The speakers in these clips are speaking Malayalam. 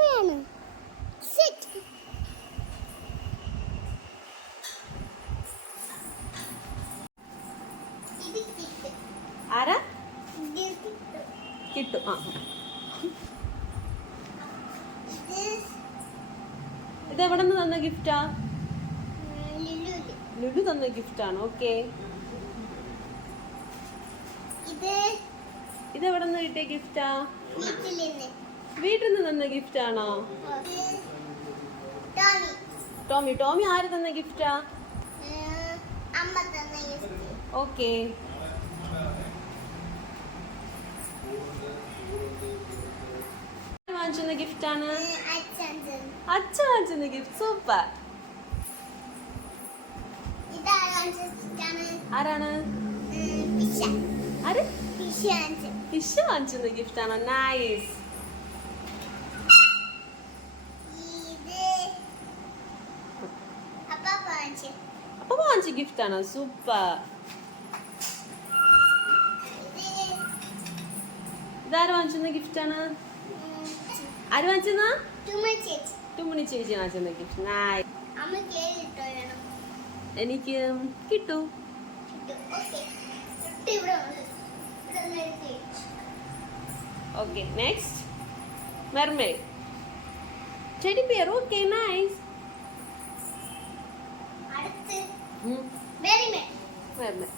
ടോയാണ്. സിറ്റ്. ഇത് കിട്ടും. ആരാ ഇത് കിട്ടും. കിട്ടും? ആ, ഇത് എവിടെ നിന്ന് തന്ന ഗിഫ്റ്റാ? ലുലുല്. ലുലു തന്ന ഗിഫ്റ്റാണ്. ഓക്കെ, ഇത് എവിടെ നിന്ന് കിട്ടിയ ഗിഫ്റ്റാ? വീട്ടിൽ നിന്ന്. വീട്ടിൽ നിന്ന് തന്ന ഗിഫ്റ്റ് ആണോ? ടോമി. ടോമി. ടോമി ആര് തന്ന ഗിഫ്റ്റാ? അമ്മ തന്ന ഗിഫ്റ്റ്. ഓക്കെ, വാങ്ങിച്ചെന്ന ഗിഫ്റ്റ് ആണ്. അച്ഛൻ വാങ്ങിച്ചെന്ന ഗിഫ്റ്റ്. സൂപ്പർ. ആരാണ്? ആര്? ഫിഷ് വാങ്ങിച്ചെന്ന ഗിഫ്റ്റ് ആണോ? നൈസ്. അപ്പൊ വാങ്ങിച്ച ഗിഫ്റ്റ് ആണോ? സൂപ്പർ. ഇതാര് വാങ്ങിച്ചെന്ന ഗിഫ്റ്റ് ആണ്? ആര് വാങ്ങിച്ചെന്ന? തുമ്മണി ചേച്ചി വാങ്ങിച്ചെന്ന ഗിഫ്റ്റ്. നൈസ്. എനിക്ക് കിട്ടു. Okay, next mermaid. Teddy bear. Okay, nice. Mermaid.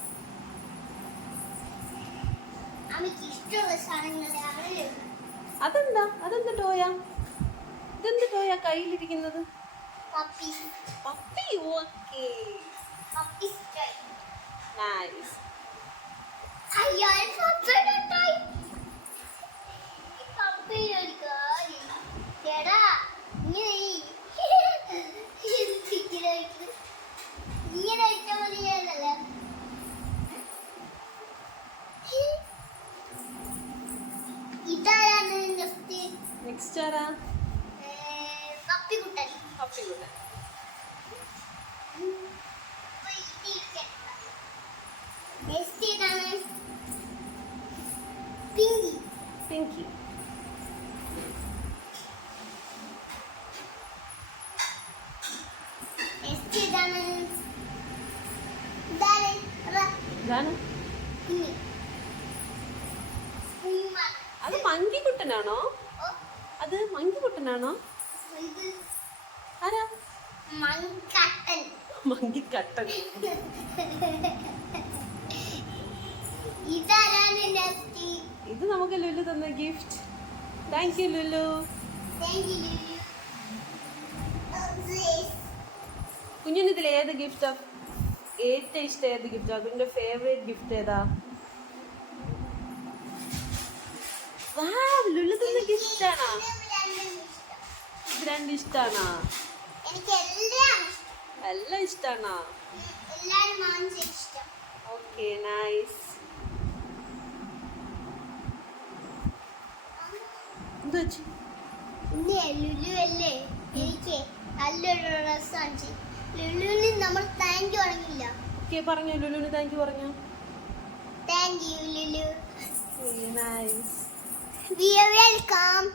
അതെന്താ? അതെന്താ ടോയാ? ഇതെന്ത് ടോയാ കയ്യിലിരിക്കുന്നത്? പപ്പി. Okay, nice. നെക്സ്റ്റ് ആരാ? പപ്പിക്കുട്ടൻ. പപ്പിക്കുട്ടൻ. പിങ്കി. അത് മങ്കിക്കുട്ടനാണോ? അത് മങ്കിക്കുട്ടനാണോ? ആരാ? മങ്കിക്കട്ടൻ. ഇത് നമുക്ക് ലുലു തന്ന ഗിഫ്റ്റ്. Thank you Lulu. കുഞ്ഞിന് ഇതിൽ ഏത് ഗിഫ്റ്റാ ഏറ്റവും ഇഷ്ടം? ഏത് ഗിഫ്റ്റാ കുഞ്ഞിന്റെ ഫേവറേറ്റ് ഗിഫ്റ്റ് ഏതാ? ലുലു തന്ന ഗിഫ്റ്റ് ആണോ? ഇത് രണ്ടും ഇഷ്ടാണോ? എല്ലാം ഇഷ്ടാണോ? Okay, nice. എന്താ ലുലു അല്ലേ? എനിക്ക് നല്ലൊരു ഡ്രസ് വാങ്ങിച്ചു. ലുലുവിൽ നമ്മൾ താങ്ക് യു പറഞ്ഞില്ല. ഓക്കെ, പറഞ്ഞു. ലുലുവിന് താങ്ക് യു പറഞ്ഞു. Thank you Lulu. Nice. We are welcome.